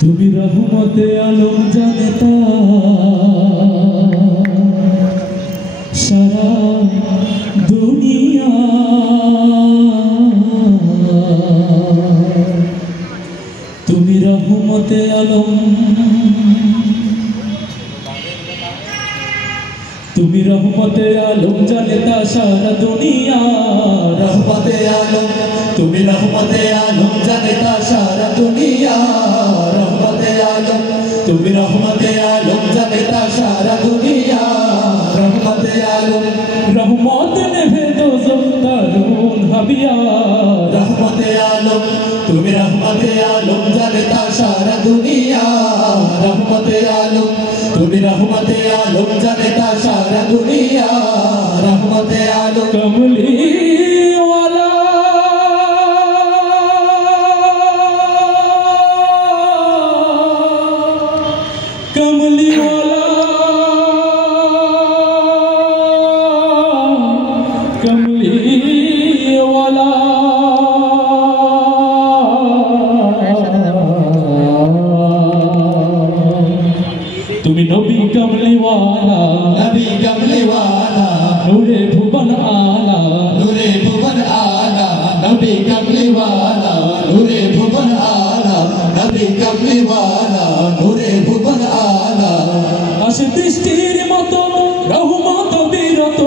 তুমি রহমতে আলম জানতা সারা দুনিয়া তুমি রহমতে আলম তুমি রহমতে আলম জানতা সারা দুনিয়া রহমতে আলম তুমি রহমতে আলম জানতা সারা দুনিয়া রহমতে আলম তুমি রহমতে আলম জানতা সারা দুনিয়া রহমতে আলম রহমত নেভে দোজখ দারুন হাবিয়া রহমতে আলম তুমি রহমতে আলম জানতা সারা দুনিয়া রহমতে আলম তুমি রহমতে আলম জানতা সারা দুনিয়া রহমতে আলম কমলি कमली वाला कमली वाला तुम नबी कमली वाला नूरे भुवन आला नबी कमली वाला नूरे भुवन आला नबी कमली वाला नूरे भुवन आला आशे दृष्टिर मतो रहमत बीरत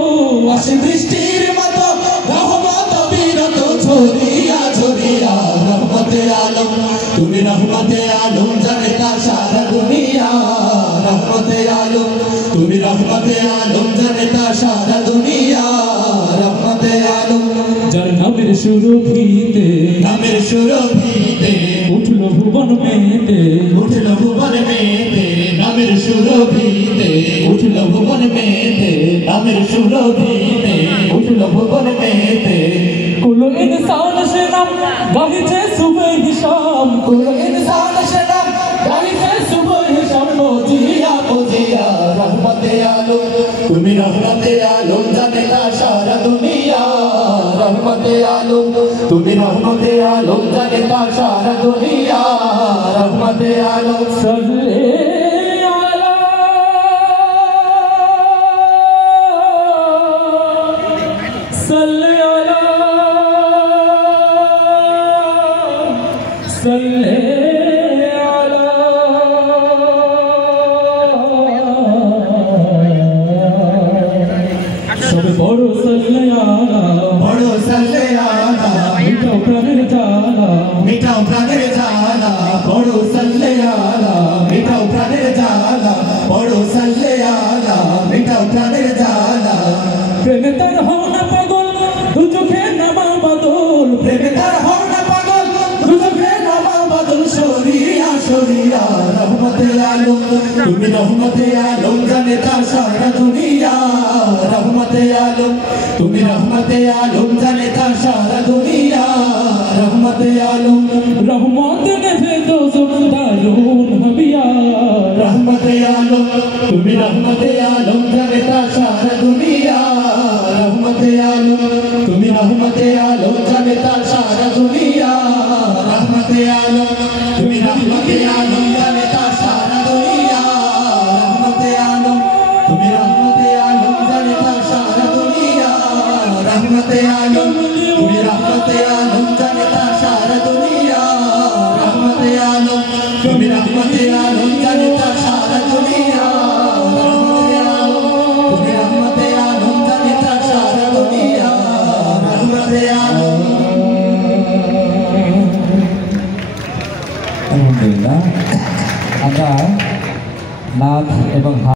आशे दृष्टिर मतो रहमत बीरत झरिया झरिया रहमते आलम तुमी रहमते आलम जानता सारा दुनिया रहमते आलम तुमी रहमते आलम जानता सारा दुनिया रहमते आलम जार नामेर सुरभिते उठलो भुवन मेते नामेर सुरभिते उठलो भुवन मेते नामेर सुरभिते उठलो भुवन मेते कुल इंसान से नाम गाहिছে सुबह हिशाम कुल इंसान से नाम गाहिছে सुबह हिशाम मोजिया मोजिया रहमते आलम तुमी रहमते आलम जानता सारा दुनिया रहमते आलम तुमी रहमते आलम जानता सारा दुनिया रहमते आलम सल्ले आला सल्ले आला सल्ले आला सब बड़ो सल्ले आला मीठा प्राणेर जाला बड़ो सल्ले आला मीठा प्राणेर जाला बड़ो सल्ले आला मीठा प्राणेर जाला प्रेमे तार हও না পাগল দু চোখে নামা বাদল প্রেমে তার হও না পাগল দু চোখে নামা বাদল শরিয়া শরিয়া রহমতে আলম তুমি রহমতে আলম জানতা সারা দুনিয়া রহমতে আলম তুমি রহমতে আলম জানতা সারা দুনিয়া রহমতে আলম রহমত নেভে দোজখ দারুন হাবিয়া রহমতে আলম তুমি রহমতে আলম জানতা সারা দুনিয়া रहमते आलम तुमी रहमते आलम जानता सारा दुनिया रहमते आलम तुमी रहमते आलम जानता सारा दुनिया रहमते आलम तुमी रहमते आलम जानता सारा दुनिया रहमते आलम तुमी रहमते आलम जानता सारा दुनिया रहमते आलम तुमी रहमते आलम जानता सारा दुनिया আলহামদুলিল্লাহ আমরা নাচ এবং